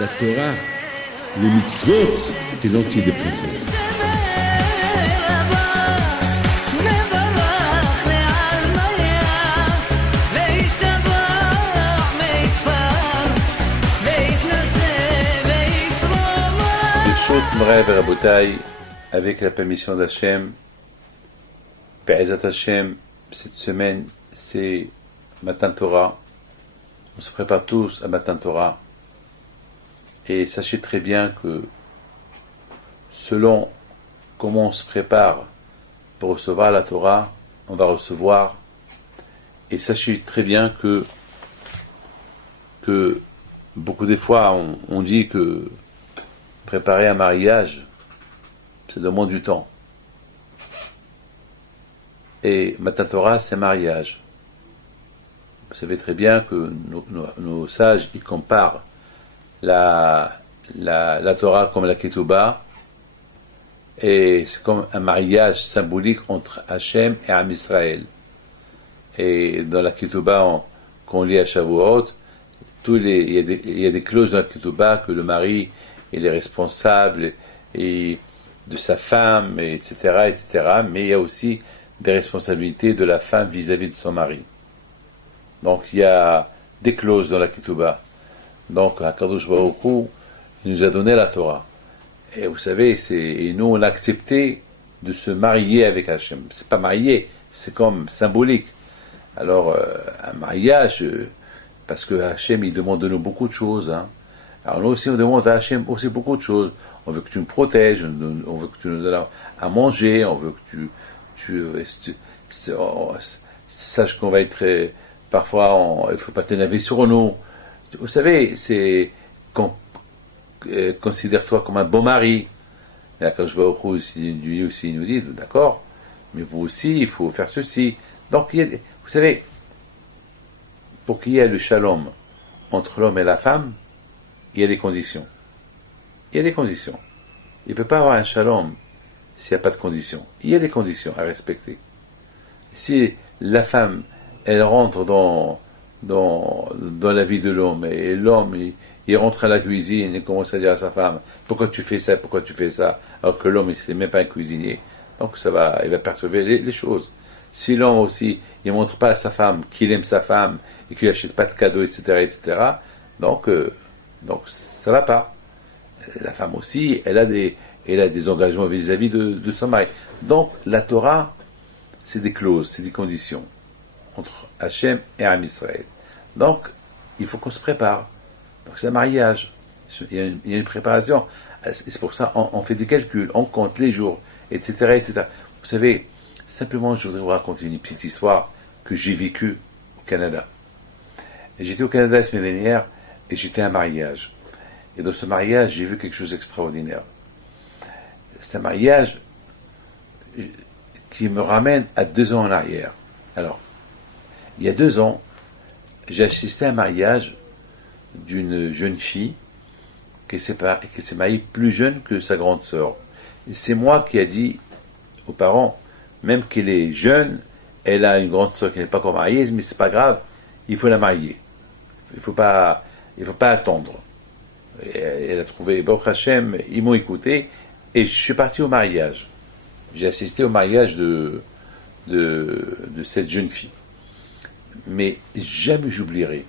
La Torah, les mitzvot, c'est l'antidépresseur. Moray Rabotai, avec la permission d'Hachem, Be'ezat Hachem, cette semaine c'est Matan Torah. On se prépare tous à Matan Torah. Et sachez très bien que selon comment on se prépare pour recevoir la Torah, on va recevoir. Et sachez très bien que beaucoup des fois on dit que préparer un mariage, ça demande du temps. Et Matan Torah, c'est un mariage. Vous savez très bien que nos sages, ils comparent la Torah comme la Ketouba, et c'est comme un mariage symbolique entre Hachem et Am Israël. Et dans la Ketouba qu'on lit à Shavuot, il y a des clauses dans la Ketouba que le mari il est responsable et de sa femme, etc., etc. Mais il y a aussi des responsabilités de la femme vis-à-vis de son mari. Donc il y a des clauses dans la Ketouba. Donc HaKadosh Baruch Hu, il nous a donné la Torah. Et vous savez, et nous on a accepté de se marier avec Hachem. C'est pas marié, c'est comme symbolique. Alors un mariage, parce que Hachem il demande de nous beaucoup de choses, hein. Alors nous aussi on demande à Hachem aussi beaucoup de choses. On veut que tu me protèges, on veut que tu nous donnes à manger, on veut que tu saches qu'on va être parfois, il ne faut pas t'énerver sur nous. Vous savez, c'est considère-toi comme un bon mari. Et quand je vois au lui aussi, il nous dit, d'accord, mais vous aussi, il faut faire ceci. Donc, vous savez, pour qu'il y ait le shalom entre l'homme et la femme, il y a des conditions. Il y a des conditions. Il ne peut pas avoir un shalom s'il n'y a pas de conditions. Il y a des conditions à respecter. Si la femme, elle rentre dans la vie de l'homme, et l'homme, il rentre à la cuisine et commence à dire à sa femme, pourquoi tu fais ça, alors que l'homme, il n'est même pas un cuisinier. Donc il va perturber les choses. Si l'homme aussi, il ne montre pas à sa femme qu'il aime sa femme, et qu'il n'achète pas de cadeaux, etc., donc ça ne va pas. La femme aussi, elle a des engagements vis-à-vis de son mari. Donc la Torah, c'est des clauses, c'est des conditions entre Hachem et Am Israël. Donc, il faut qu'on se prépare. Donc c'est un mariage. Il y a une préparation. C'est pour ça on fait des calculs, on compte les jours, etc., etc. Vous savez, simplement, je voudrais vous raconter une petite histoire que j'ai vécue au Canada. J'étais au Canada la semaine dernière et j'étais à un mariage. Et dans ce mariage, j'ai vu quelque chose d'extraordinaire. C'est un mariage qui me ramène à 2 ans en arrière. Alors, il y a 2 ans, j'ai assisté à un mariage d'une jeune fille qui s'est mariée plus jeune que sa grande sœur. Et c'est moi qui ai dit aux parents, même qu'elle est jeune, elle a une grande sœur qui n'est pas encore mariée, mais c'est pas grave, il faut la marier. Il faut pas attendre. Et elle a trouvé Baruch Hashem, ils m'ont écouté, et je suis parti au mariage. J'ai assisté au mariage de cette jeune fille. Mais jamais j'oublierai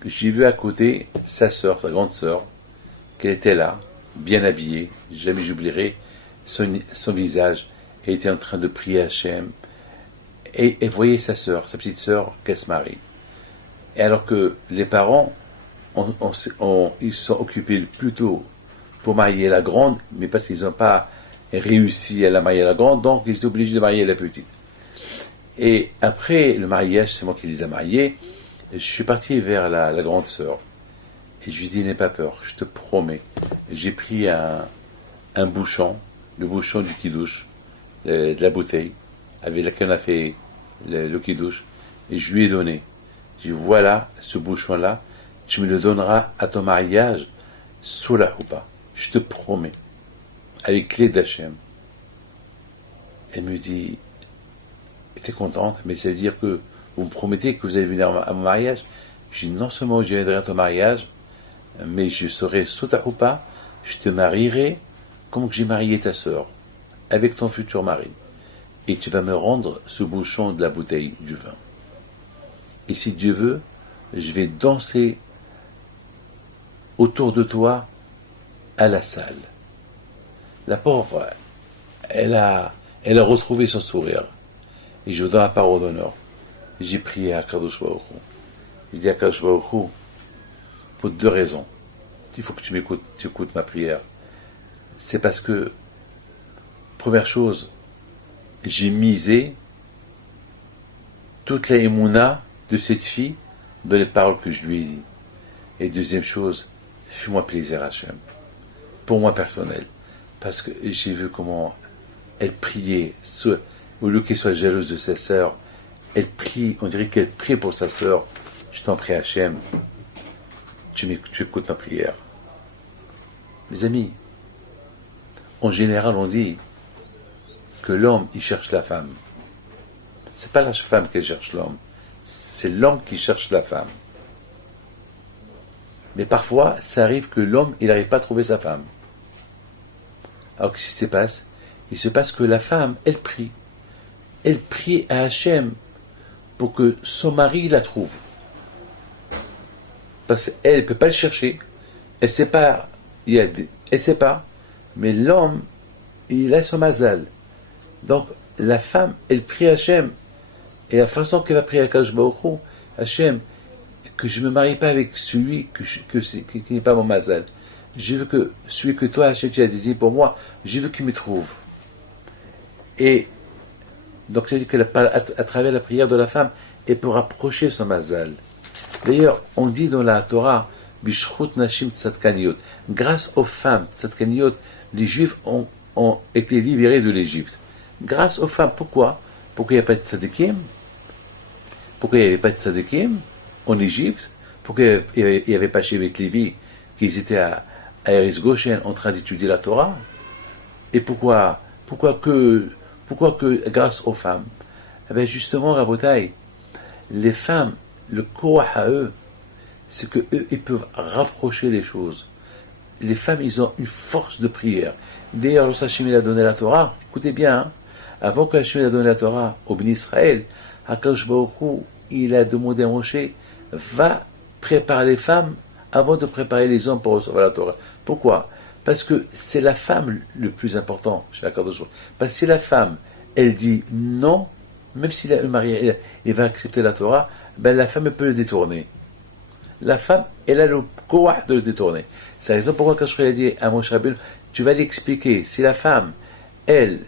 que j'ai vu à côté sa sœur, sa grande sœur, qu'elle était là, bien habillée. Jamais j'oublierai son visage. Elle était en train de prier Hachem. Et elle voyait sa sœur, sa petite sœur, qu'elle se marie. Et alors que les parents, ils se sont occupés plutôt pour marier la grande, mais parce qu'ils n'ont pas réussi à la marier la grande, donc ils étaient obligés de marier la petite. Et après le mariage, c'est moi qui les ai mariés, je suis parti vers la grande sœur. Et je lui dis, n'aie pas peur, je te promets. J'ai pris un bouchon, le bouchon du kidouche, de la bouteille, avec laquelle on a fait le kidouche, et je lui ai donné. J'ai dit, voilà, ce bouchon-là, tu me le donneras à ton mariage sous la choupa. Je te promets. Avec clé d'Hachem. Elle me dit, t'es contente, mais ça veut dire que vous me promettez que vous allez venir à mon mariage? Je dis, non seulement je viendrai à ton mariage, mais je serai sous ta choupa, je te marierai comme que j'ai marié ta sœur, avec ton futur mari. Et tu vas me rendre ce bouchon de la bouteille du vin. Et si Dieu veut, je vais danser autour de toi à la salle. La pauvre, elle a retrouvé son sourire. Et je vous donne la parole d'honneur. J'ai prié à Kadosh Baruch Hu. J'ai dit à Kadosh Baruch Hu, pour 2 raisons. Il faut que tu m'écoutes, tu écoutes ma prière. C'est parce que, première chose, j'ai misé toute la émouna de cette fille dans les paroles que je lui ai dit. Et deuxième chose, fais-moi plaisir Hachem. Pour moi personnel. Parce que j'ai vu comment elle priait, au lieu qu'elle soit jalouse de sa sœur, elle prie, on dirait qu'elle prie pour sa sœur. Je t'en prie Hachem, tu écoutes ma prière. Mes amis, en général on dit que l'homme il cherche la femme. C'est pas la femme qui cherche l'homme, c'est l'homme qui cherche la femme. Mais parfois, ça arrive que l'homme il n'arrive pas à trouver sa femme. Alors qu'est-ce qui se passe? Il se passe que la femme, elle prie. Elle prie à Hachem pour que son mari la trouve. Parce qu'elle ne peut pas le chercher. Elle ne sait pas. Elle sait pas. Mais l'homme, il a son mazal. Donc, la femme, elle prie à Hachem. Et la façon qu'elle va prier à Kadosh Baruch Hu, Hachem, que je ne me marie pas avec celui qui n'est pas mon mazal. Je veux que celui que toi, Hachem, tu as désigné pour moi, je veux qu'il me trouve. Et donc, c'est-à-dire qu'à travers la prière de la femme, elle peut rapprocher son mazal. D'ailleurs, on dit dans la Torah, Bishrut Nashim Tzadkaniot, grâce aux femmes Tzadkaniot, les Juifs ont été libérés de l'Égypte. Grâce aux femmes, pourquoi? Pourquoi il n'y a pas de tzadikim? Pourquoi il n'y avait pas de tzadikim en Égypte? Pourquoi il n'y avait pas chez Lévi qu'ils étaient à Eretz Goshen en train d'étudier la Torah? Et pourquoi que grâce aux femmes? Eh bien justement, Rabotai, les femmes, le koach à eux, c'est qu'eux, ils peuvent rapprocher les choses. Les femmes, ils ont une force de prière. D'ailleurs, lorsque Hachem a donné la Torah, écoutez bien, hein, avant que Hachem a donné la Torah au Béni Israël, Hakadosh Baruch Hu, il a demandé à Moshe, va préparer les femmes avant de préparer les hommes pour recevoir la Torah. Pourquoi? Parce que c'est la femme le plus important chez Hakadosh Baruch Hu. Parce que si la femme, elle dit non, même si le mari il va accepter la Torah, ben la femme elle peut le détourner. La femme, elle a le courage de le détourner. C'est la raison pourquoi quand je a dit à Moshe Rabbeinu, tu vas l'expliquer. Si la femme, elle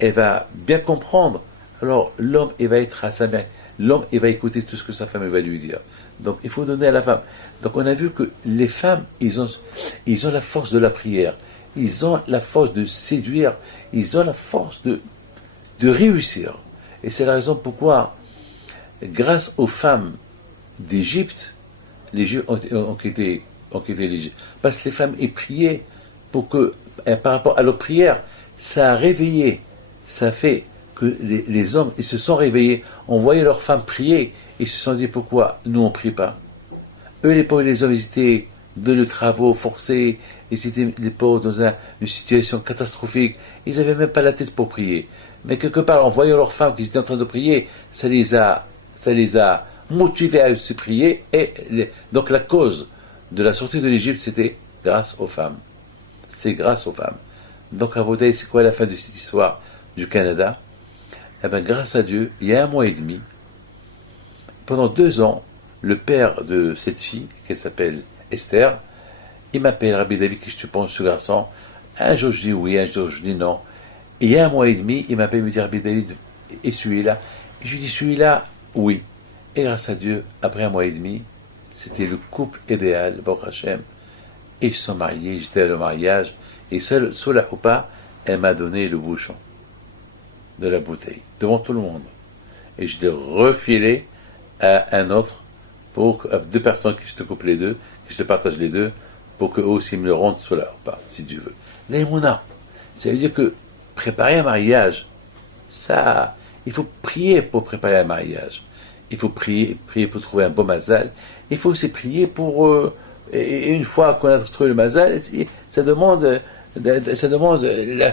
va bien comprendre, alors l'homme, il va être à sa mère. L'homme, il va écouter tout ce que sa femme elle va lui dire. Donc, il faut donner à la femme. Donc, on a vu que les femmes, ils ont la force de la prière. Ils ont la force de séduire. Ils ont la force de réussir. Et c'est la raison pourquoi, grâce aux femmes d'Égypte, les Juifs ont quitté l'Égypte. Parce que les femmes y priaient pour que, par rapport à leur prière, ça a réveillé, ça fait que les hommes, ils se sont réveillés, on voyait leurs femmes prier, ils se sont dit pourquoi nous on ne prie pas. Eux, les pauvres, les hommes, ils étaient dans les travaux forcés, ils étaient les pauvres dans une situation catastrophique, ils n'avaient même pas la tête pour prier. Mais quelque part, en voyant leurs femmes qui étaient en train de prier, ça les a motivés à se prier, et donc la cause de la sortie de l'Égypte, c'était grâce aux femmes. C'est grâce aux femmes. Donc, à Rabotai, c'est quoi la fin de cette histoire du Canada? Eh bien, grâce à Dieu, il y a 1 mois et demi, pendant 2 ans, le père de cette fille, qui s'appelle Esther, il m'appelle, Rabbi David, qu'est-ce que tu penses, ce garçon? Un jour je dis oui, un jour je dis non. Et il y a 1 mois et demi, il m'appelle, il me dit, Rabbi David, et celui-là? Et je lui dis, celui-là, oui. Et grâce à Dieu, après 1 mois et demi, c'était le couple idéal, Baruch Hashem. Ils se sont mariés, j'étais à le mariage, et sous la choupa, elle m'a donné le bouchon de la bouteille, devant tout le monde. Et je l'ai refilé à un autre, à deux personnes qui je te coupe les deux, que je te partage les deux, pour qu'eux aussi me le rendent sous la choupa, si Dieu veut. L'aïmouna, ça veut dire que préparer un mariage, ça, il faut prier pour préparer un mariage. Il faut prier pour trouver un bon mazal. Il faut aussi prier pour, et une fois qu'on a trouvé le mazal, ça demande une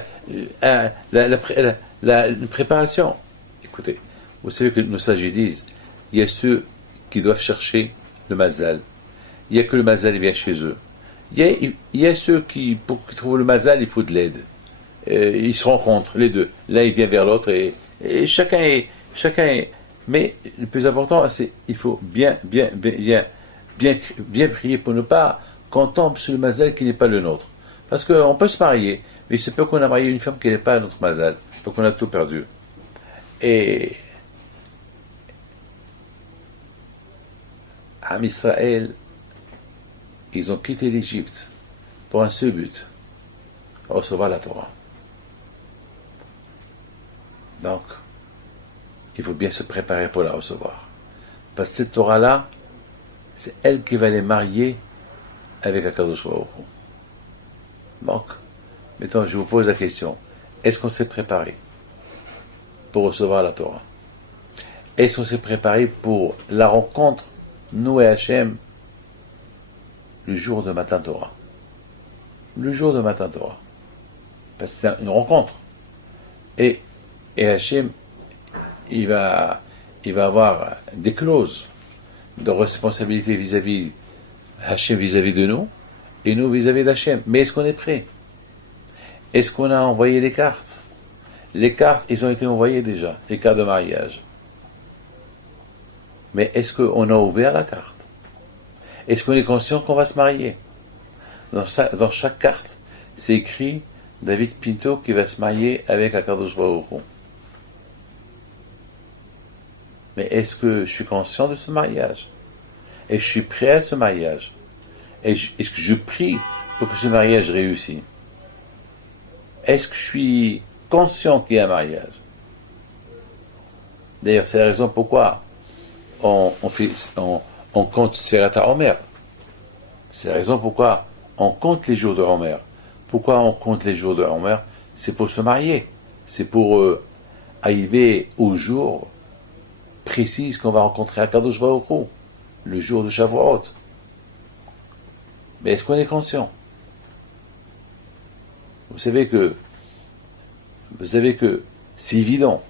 préparation. Écoutez, vous savez que nos sages disent, il y a ceux qui doivent chercher le mazal. Il n'y a que le mazal vient chez eux. Il y a ceux pour qu'ils trouvent le mazal, il faut de l'aide. Ils se rencontrent, les deux. L'un, il vient vers l'autre, et chacun est. Mais le plus important, c'est il faut bien prier pour ne pas qu'on tombe sur le mazal qui n'est pas le nôtre. Parce qu'on peut se marier, mais il se peut qu'on a marié une femme qui n'est pas notre mazal. Donc on a tout perdu. Et Am Israël, ils ont quitté l'Égypte pour un seul but, recevoir la Torah. Donc, il faut bien se préparer pour la recevoir. Parce que cette Torah-là, c'est elle qui va les marier avec Akadosh Baruch Hu. Donc, maintenant, je vous pose la question. Est-ce qu'on s'est préparé pour recevoir la Torah? Est-ce qu'on s'est préparé pour la rencontre, nous et Hachem, le jour de Matan Torah? Le jour de Matan Torah. Parce que c'est une rencontre. Et Hachem, il va avoir des clauses de responsabilité vis-à-vis Hachem, vis-à-vis de nous, et nous vis-à-vis d'Hachem. Mais est-ce qu'on est prêt? Est-ce qu'on a envoyé les cartes? Les cartes, ils ont été envoyées déjà, les cartes de mariage. Mais est-ce qu'on a ouvert la carte? Est-ce qu'on est conscient qu'on va se marier? Dans chaque carte, c'est écrit David Pinto qui va se marier avec Akadosh Baruch Hu. Mais est-ce que je suis conscient de ce mariage? Et je suis prêt à ce mariage? Est-ce que je prie pour que ce mariage réussisse? Est-ce que je suis conscient qu'il y a un mariage? D'ailleurs, c'est la raison pourquoi on compte Sfirat Omer. C'est la raison pourquoi on compte les jours de Omer. Pourquoi on compte les jours de Omer? C'est pour se marier. C'est pour arriver au jour précis qu'on va rencontrer à Kadosh Baruch Hu, le jour de Shavuot. Mais est-ce qu'on est conscient? Vous savez que c'est évident.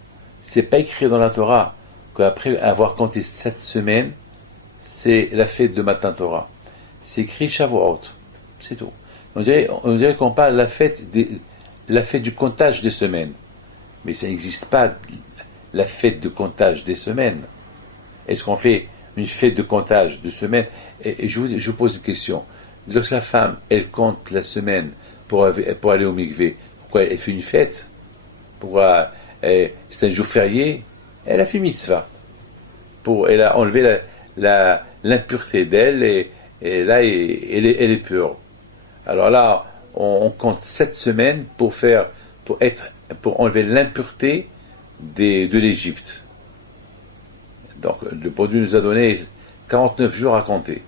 C'est pas écrit dans la Torah qu'après avoir compté 7 semaines, c'est la fête de Matan Torah. C'est écrit Shavuot. C'est tout. On dirait qu'on parle de la fête du comptage des semaines. Mais ça n'existe pas, la fête de comptage des semaines. Est-ce qu'on fait une fête de comptage de semaines? Et je vous pose une question. Lorsque la femme, elle compte la semaine pour aller au mikvé, pourquoi elle fait une fête? Pourquoi c'est un jour férié? Elle a fait mitzvah. Elle a enlevé l'impureté d'elle, et là, elle est pure. Alors là, on compte 7 semaines pour enlever l'impureté de l'Égypte. Donc, le bon Dieu nous a donné 49 jours à compter,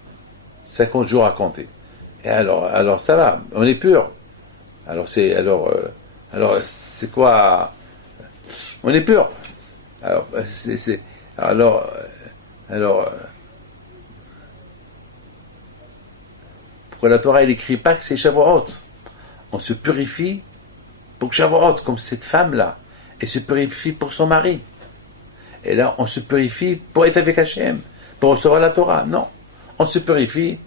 50 jours à compter. Et alors ça va, on est pur. Alors c'est quoi? On est pur. Alors pourquoi la Torah elle écrit pas que c'est Shavuot? On se purifie pour que Shavuot, comme cette femme-là, elle se purifie pour son mari. Et là, on se purifie pour être avec Hachem, pour recevoir la Torah. Non, on se purifie